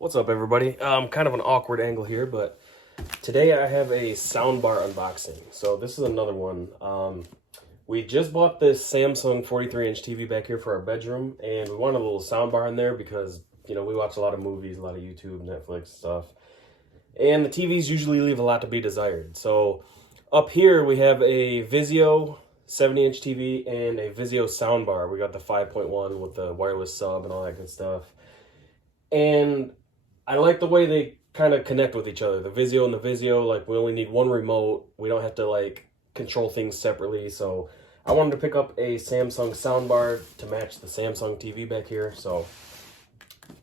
What's up, everybody? Kind of an awkward angle here, but today I have a soundbar unboxing. So this is another one. We just bought this Samsung 43-inch TV back here for our bedroom, and we wanted a little soundbar in there because, you know, we watch a lot of movies, a lot of YouTube, Netflix stuff, and the TVs usually leave a lot to be desired. So up here we have a Vizio 70-inch TV and a Vizio soundbar. We got the 5.1 with the wireless sub and all that good stuff. And I like the way they kind of connect with each other. The Vizio and the Vizio, like, we only need one remote. We don't have to, like, control things separately. So I wanted to pick up a Samsung soundbar to match the Samsung TV back here. So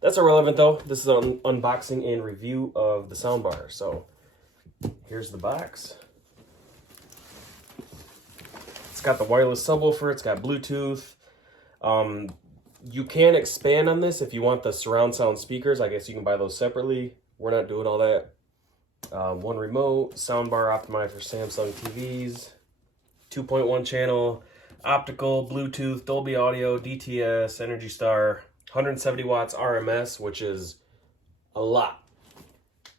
that's irrelevant, though. This is an unboxing and review of the soundbar. So here's the box. It's got the wireless subwoofer. It's got Bluetooth. You can expand on this if you want the surround sound speakers. I guess you can buy those separately. We're not doing all that. One remote, soundbar optimized for Samsung TVs, 2.1 channel, optical, Bluetooth, Dolby Audio, DTS, Energy Star, 170 watts RMS, which is a lot.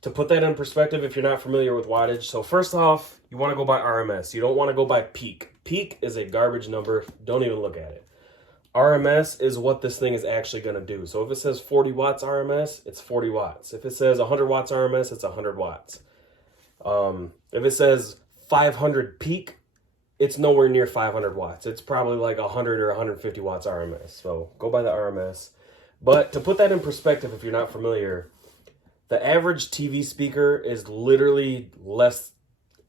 To put that in perspective, if you're not familiar with wattage, so first off, you want to go by RMS. You don't want to go by peak. Peak is a garbage number. Don't even look at it. RMS is what this thing is actually going to do. So if it says 40 watts RMS, it's 40 watts. If it says 100 watts RMS, it's 100 watts. If it says 500 peak, it's nowhere near 500 watts. It's probably like 100 or 150 watts RMS. So go by the RMS. But to put that in perspective, if you're not familiar, the average TV speaker is literally less,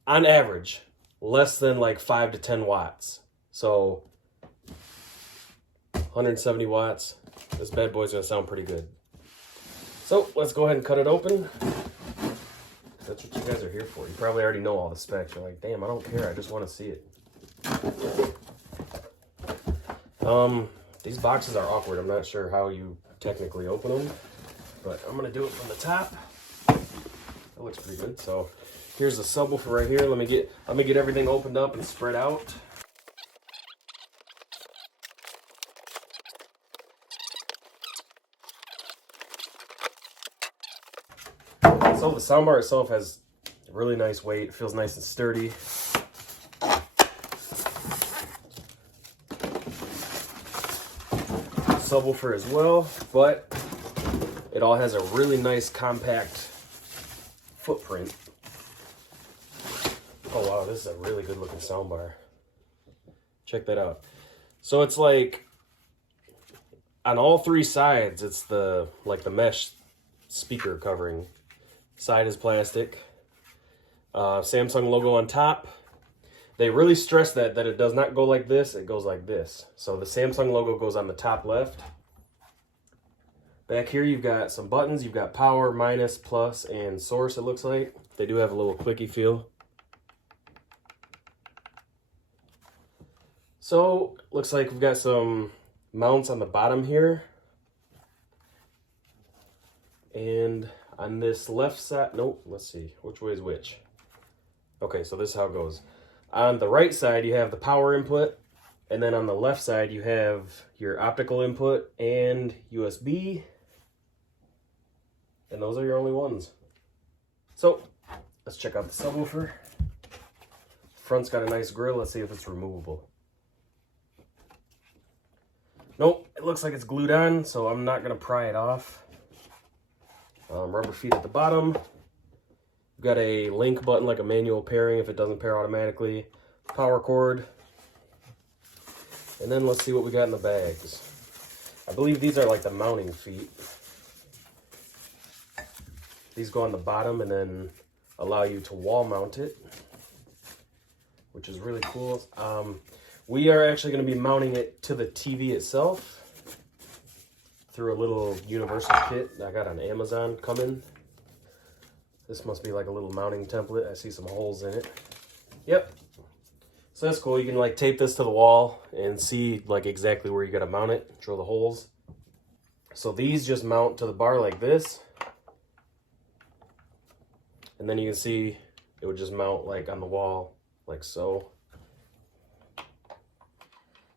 on average, less than like 5 to 10 watts. So 170 watts. This bad boy's gonna sound pretty good. So let's go ahead and cut it open. That's what you guys are here for. You probably already know all the specs. You're like, damn, I don't care. I just want to see it. These boxes are awkward. I'm not sure how you technically open them, but I'm gonna do it from the top. That looks pretty good. So here's the subwoofer right here. Let me get everything opened up and spread out. So the soundbar itself has a really nice weight. It feels nice and sturdy. Subwoofer as well, but it all has a really nice compact footprint. Oh wow, this is a really good looking soundbar. Check that out. So it's like on all three sides, it's the mesh speaker covering. Side is plastic. Samsung logo on top. They really stress that it does not go like this, it goes like this. So the Samsung logo goes on the top left. Back here you've got some buttons. You've got power, minus, plus, and source, it looks like. They do have a little clicky feel. So looks like we've got some mounts on the bottom here. And on this left side, nope, let's see, which way is which? Okay, so this is how it goes. On the right side, you have the power input, and then on the left side, you have your optical input and USB, and those are your only ones. So, let's check out the subwoofer. Front's got a nice grill. Let's see if it's removable. Nope, it looks like it's glued on, so I'm not gonna pry it off. Rubber feet at the bottom. We've got a link button, like a manual pairing if it doesn't pair automatically. Power cord. And then let's see what we got in the bags. I believe these are like the mounting feet. These go on the bottom and then allow you to wall mount it, which is really cool. We are actually going to be mounting it to the TV itself through a little universal kit I got on Amazon coming. This must be like a little mounting template. I see some holes in it. Yep. So that's cool. You can like tape this to the wall and see like exactly where you got to mount it, drill the holes. So these just mount to the bar like this. And then you can see it would just mount like on the wall like so.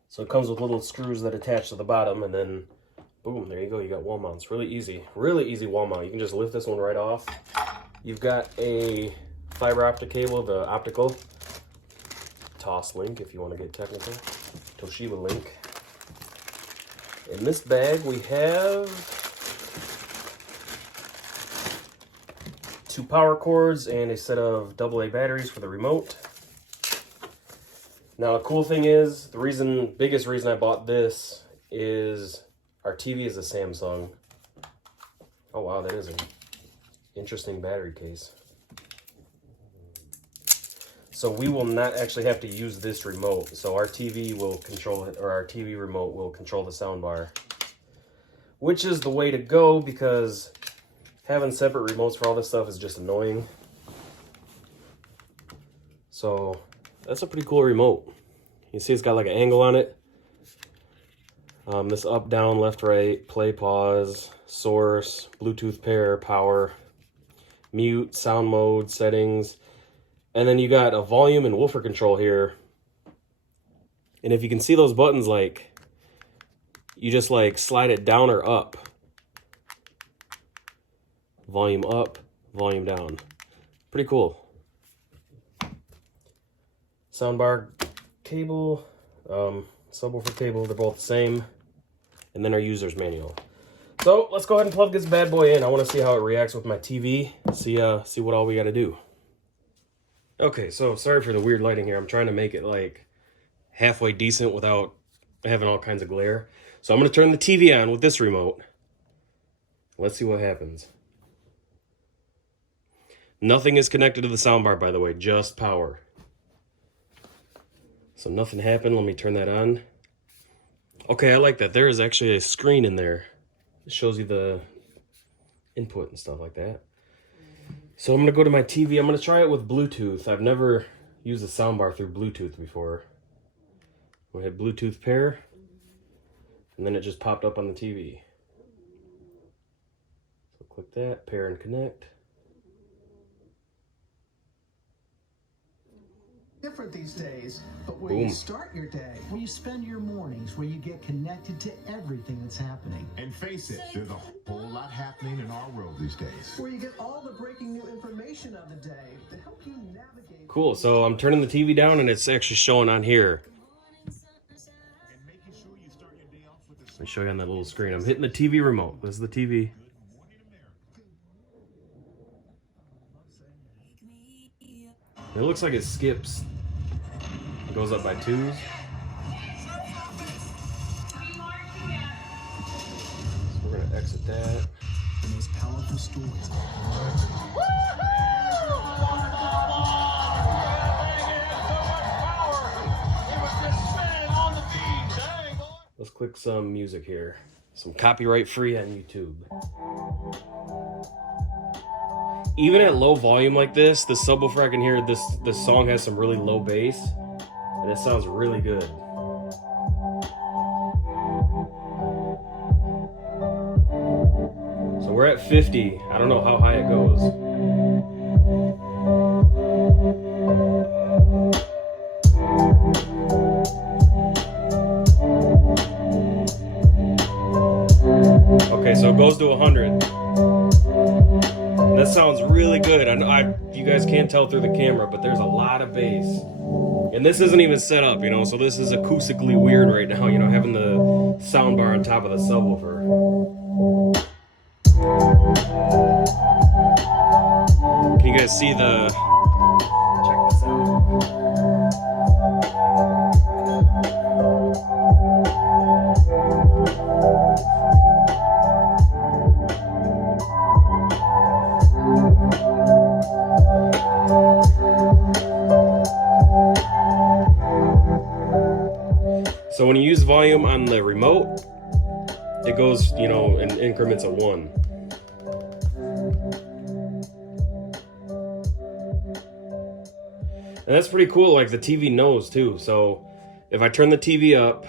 So it comes with little screws that attach to the bottom, and then Boom, there you go. You got wall mounts. Really easy wall mount. You can just lift this one right off. You've got a fiber optic cable, the optical TOS link if you want to get technical, Toshiba link. In this bag we have 2 power cords and a set of AA batteries for the remote. Now the cool thing is, the biggest reason I bought this is our TV is a Samsung. Oh wow, that is an interesting battery case. So we will not actually have to use this remote. So our TV will control it, or our TV remote will control the soundbar, which is the way to go because having separate remotes for all this stuff is just annoying. So that's a pretty cool remote. You see it's got like an angle on it. This up, down, left, right, play, pause, source, Bluetooth pair, power, mute, sound mode, settings. And then you got a volume and woofer control here. And if you can see those buttons, like, you just like slide it down or up. Volume up, volume down. Pretty cool. Soundbar cable, subwoofer cable, they're both the same. And then our user's manual. So let's go ahead and plug this bad boy in. I want to see how it reacts with my TV. See what all we got to do. Okay, so sorry for the weird lighting here. I'm trying to make it like halfway decent without having all kinds of glare. So I'm going to turn the TV on with this remote. Let's see what happens. Nothing is connected to the soundbar, by the way, just power. So nothing happened. Let me turn that on. Okay, I like that. There is actually a screen in there. It shows you the input and stuff like that. So I'm going to go to my TV. I'm going to try it with Bluetooth. I've never used a soundbar through Bluetooth before. We had Bluetooth pair, and then it just popped up on the TV. So click that, pair and connect. Different these days, but where you start your day, where you spend your mornings, where you get connected to everything that's happening. And face it, there's a whole lot happening in our world these days. Where you get all the breaking new information of the day to help you navigate. Cool, so I'm turning the TV down and it's actually showing on here. Let me show you on that little screen. I'm hitting the TV remote. This is the TV. It looks like it skips. It goes up by 2s. So we're gonna exit that. The most powerful stories. Let's click some music here. Some copyright free on YouTube. Even at low volume like this, the subwoofer I can hear this song has some really low bass, and it sounds really good. So we're at 50. I don't know how high it goes. Okay, so it goes to 100. That sounds really good. You guys can't tell through the camera, but there's a lot of bass. And this isn't even set up, you know, so this is acoustically weird right now, you know, having the soundbar on top of the subwoofer. Can you guys see the... Check this out. So when you use volume on the remote, it goes, you know, in increments of 1. And that's pretty cool, like the TV knows too. So if I turn the TV up,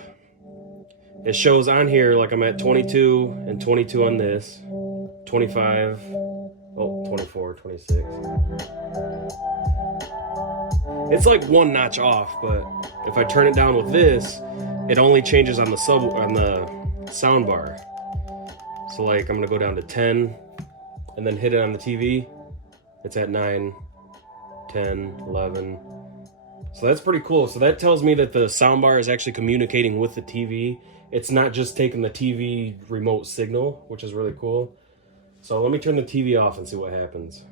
it shows on here like I'm at 22 and 22 on this, 25, oh, 24, 26. It's like 1 notch off, but if I turn it down with this, it only changes on the soundbar. So like I'm gonna go down to 10 and then hit it on the TV. It's at 9, 10, 11. So that's pretty cool. So that tells me that the soundbar is actually communicating with the TV. It's not just taking the TV remote signal, which is really cool. So let me turn the TV off and see what happens.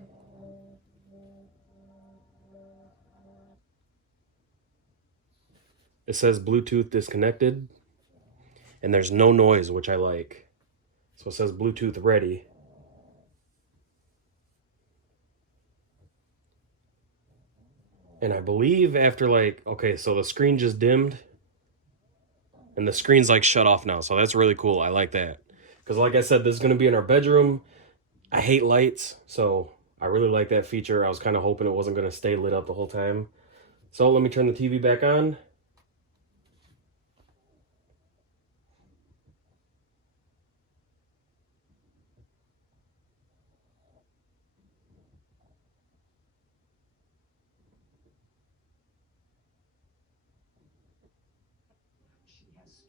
It says Bluetooth disconnected, and there's no noise, which I like. So it says Bluetooth ready. And I believe after like, okay, so the screen just dimmed and the screen's like shut off now. So that's really cool. I like that. Because like I said, this is going to be in our bedroom. I hate lights, so I really like that feature. I was kind of hoping it wasn't going to stay lit up the whole time. So let me turn the TV back on.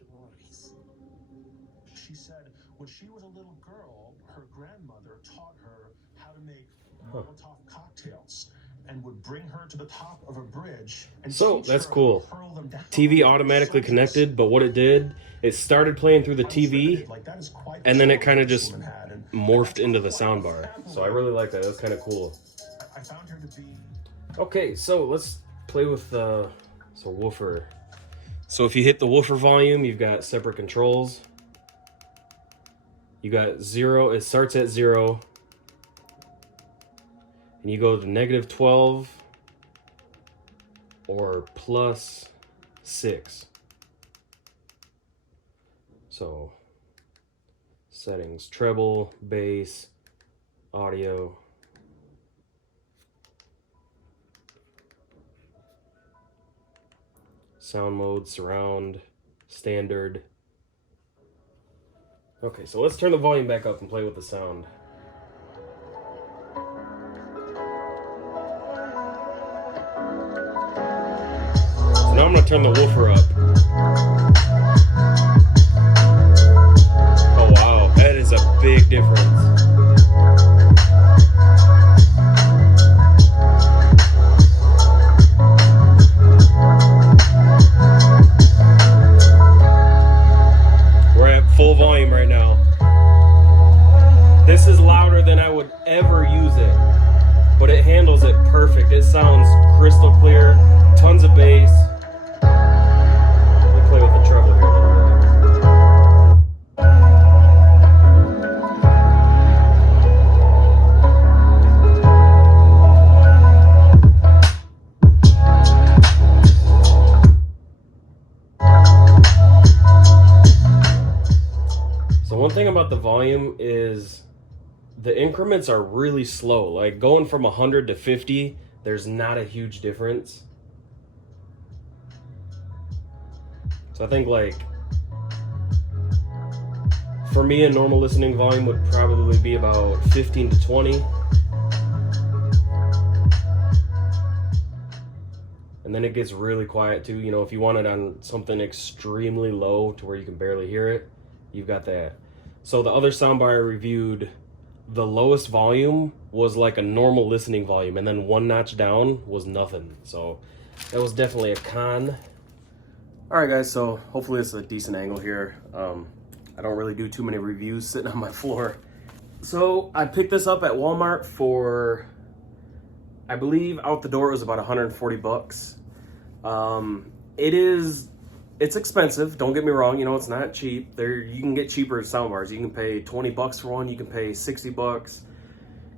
Stories. She said when she was a little girl, her grandmother taught her how to make Molotov cocktails and would bring her to the top of a bridge and So teach that's her cool. how to hurl them down. TV automatically connected, but what it did, it started playing through the TV, and then it kind of just morphed into the soundbar. So I really like that. That's kind of cool. I found her to be Okay, so let's play with the woofer. So if you hit the woofer volume, you've got separate controls. You got 0, it starts at 0. And you go to -12 or +6. So settings, treble, bass, audio. Sound mode, surround, standard. Okay, so let's turn the volume back up and play with the sound. So now I'm gonna turn the woofer up. Oh wow, that is a big difference. Full volume right now. This is louder than I would ever use it, but it handles it perfect. It sounds crystal clear, tons of bass. Let me play with the treble here a little bit. So one thing about the volume is the increments are really slow. Like going from 100 to 50, there's not a huge difference. So I think like for me, a normal listening volume would probably be about 15 to 20. And then it gets really quiet too. You know, if you want it on something extremely low to where you can barely hear it, you've got that. So the other soundbar I reviewed, the lowest volume was like a normal listening volume, and then one notch down was nothing. So that was definitely a con. All right, guys, so hopefully it's a decent angle here. I don't really do too many reviews sitting on my floor. So I picked this up at Walmart for, I believe out the door it was about 140 bucks. It's expensive, don't get me wrong, you know, it's not cheap. You can get cheaper soundbars. You can pay 20 bucks for one, you can pay 60 bucks.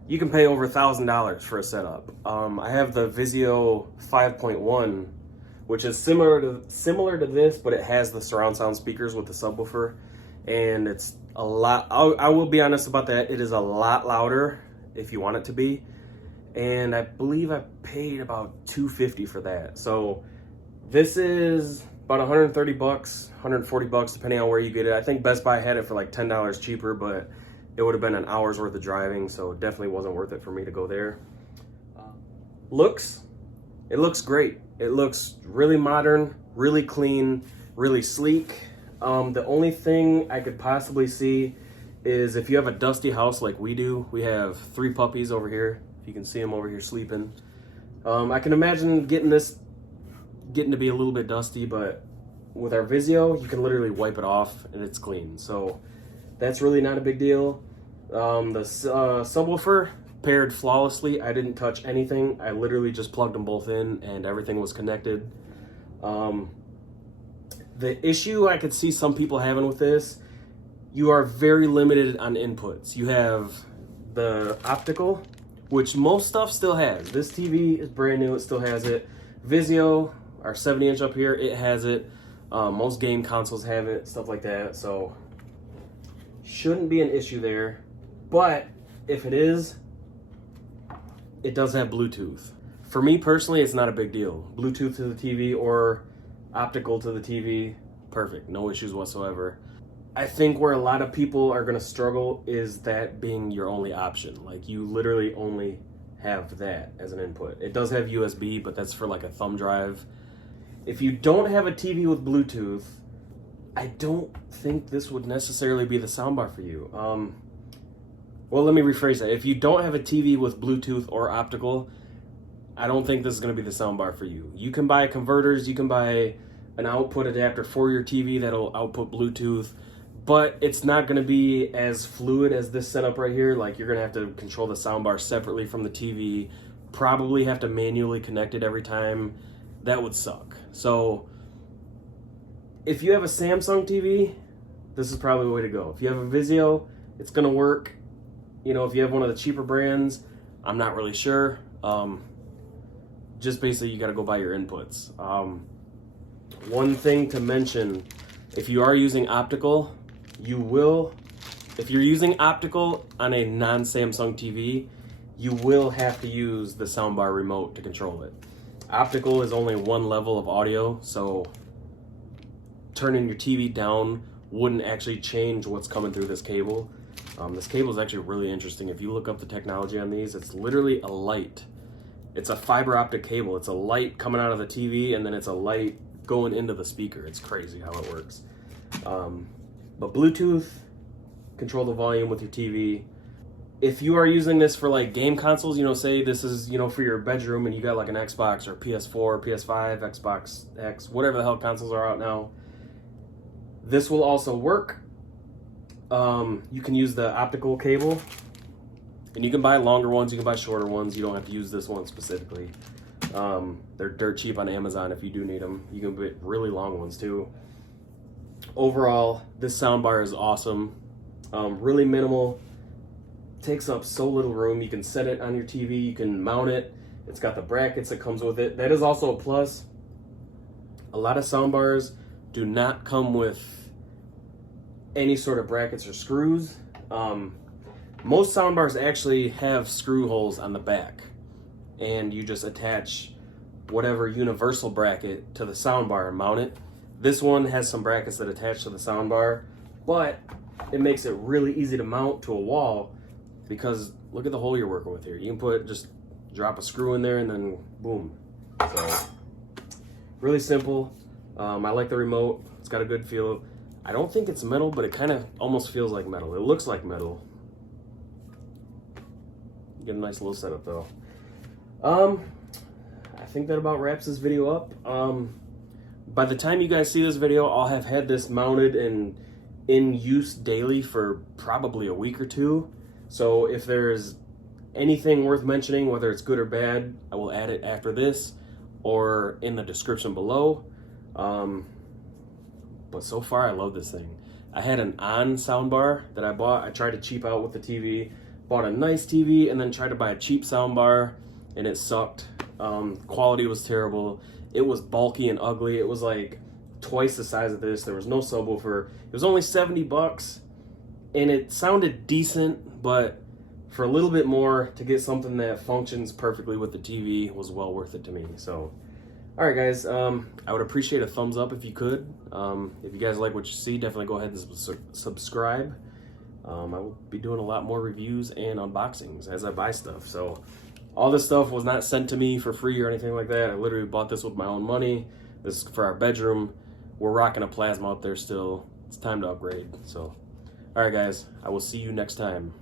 You can pay over $1,000 for a setup. I have the Vizio 5.1, which is similar to this, but it has the surround sound speakers with the subwoofer, and it's a lot, I will be honest about that, it is a lot louder if you want it to be. And I believe I paid about $250 for that. So this is about 130 bucks, 140 bucks, depending on where you get it. I think Best Buy had it for like $10 cheaper, but it would have been an hour's worth of driving, so it definitely wasn't worth it for me to go there. It looks great. It looks really modern, really clean, really sleek. The only thing I could possibly see is if you have a dusty house like we do, we have 3 puppies over here. If you can see them over here sleeping. I can imagine getting to be a little bit dusty, but with our Vizio, you can literally wipe it off and it's clean. So that's really not a big deal. The subwoofer paired flawlessly. I didn't touch anything. I literally just plugged them both in and everything was connected. The issue I could see some people having with this, you are very limited on inputs. You have the optical, which most stuff still has. This TV is brand new, it still has it. Vizio, our 70-inch up here, it has it. Most game consoles have it, stuff like that. So shouldn't be an issue there. But if it is, it does have Bluetooth. For me personally, it's not a big deal. Bluetooth to the TV or optical to the TV, perfect, no issues whatsoever. I think where a lot of people are gonna struggle is that being your only option. Like, you literally only have that as an input. It does have USB, but that's for like a thumb drive. If you don't have a TV with Bluetooth, I don't think this would necessarily be the soundbar for you. Well, let me rephrase that. If you don't have a TV with Bluetooth or optical, I don't think this is going to be the soundbar for you. You can buy converters, you can buy an output adapter for your TV that'll output Bluetooth, but it's not going to be as fluid as this setup right here. Like, you're going to have to control the soundbar separately from the TV, probably have to manually connect it every time. That would suck. So if you have a Samsung TV, this is probably the way to go. If you have a Vizio, it's going to work. You know, if you have one of the cheaper brands, I'm not really sure. Just basically, you got to go by your inputs. One thing to mention, if you are using optical, if you're using optical on a non-Samsung TV, you will have to use the soundbar remote to control it. Optical is only one level of audio, so turning your TV down wouldn't actually change what's coming through this cable. This cable is actually really interesting. If you look up the technology on these, it's literally a light. It's a fiber optic cable. It's a light coming out of the TV, and then it's a light going into the speaker. It's crazy how it works. But Bluetooth, control the volume with your TV. If you are using this for like game consoles, you know, say this is, you know, for your bedroom and you got like an Xbox or PS4, PS5, Xbox X, whatever the hell consoles are out now, this will also work. You can use the optical cable, and you can buy longer ones, you can buy shorter ones. You don't have to use this one specifically. They're dirt cheap on Amazon if you do need them. You can get really long ones too. Overall, this soundbar is awesome. Really minimal. Takes up so little room. You can set it on your TV, you can mount it. It's got the brackets that comes with it. That is also a plus. A lot of soundbars do not come with any sort of brackets or screws. Most soundbars actually have screw holes on the back, and you just attach whatever universal bracket to the soundbar and mount it. This one has some brackets that attach to the soundbar, but it makes it really easy to mount to a wall, because look at the hole you're working with here. You can just drop a screw in there and then boom. So really simple. I like the remote. It's got a good feel. I don't think it's metal, but it kind of almost feels like metal. It looks like metal. Get a nice little setup though. I think that about wraps this video up. By the time you guys see this video, I'll have had this mounted and in use daily for probably a week or two. So if there's anything worth mentioning, whether it's good or bad, I will add it after this or in the description below. But so far, I love this thing. I had an on soundbar that I bought. I tried to cheap out with the TV, bought a nice TV, and then tried to buy a cheap soundbar, and it sucked. Quality was terrible. It was bulky and ugly. It was like twice the size of this. There was no subwoofer. It was only $70, and it sounded decent, but for a little bit more to get something that functions perfectly with the TV was well worth it to me. So, all right, guys, I would appreciate a thumbs up if you could. If you guys like what you see, definitely go ahead and subscribe. I will be doing a lot more reviews and unboxings as I buy stuff. So all this stuff was not sent to me for free or anything like that. I literally bought this with my own money. This is for our bedroom. We're rocking a plasma up there still. It's time to upgrade. So, All right, guys, I will see you next time.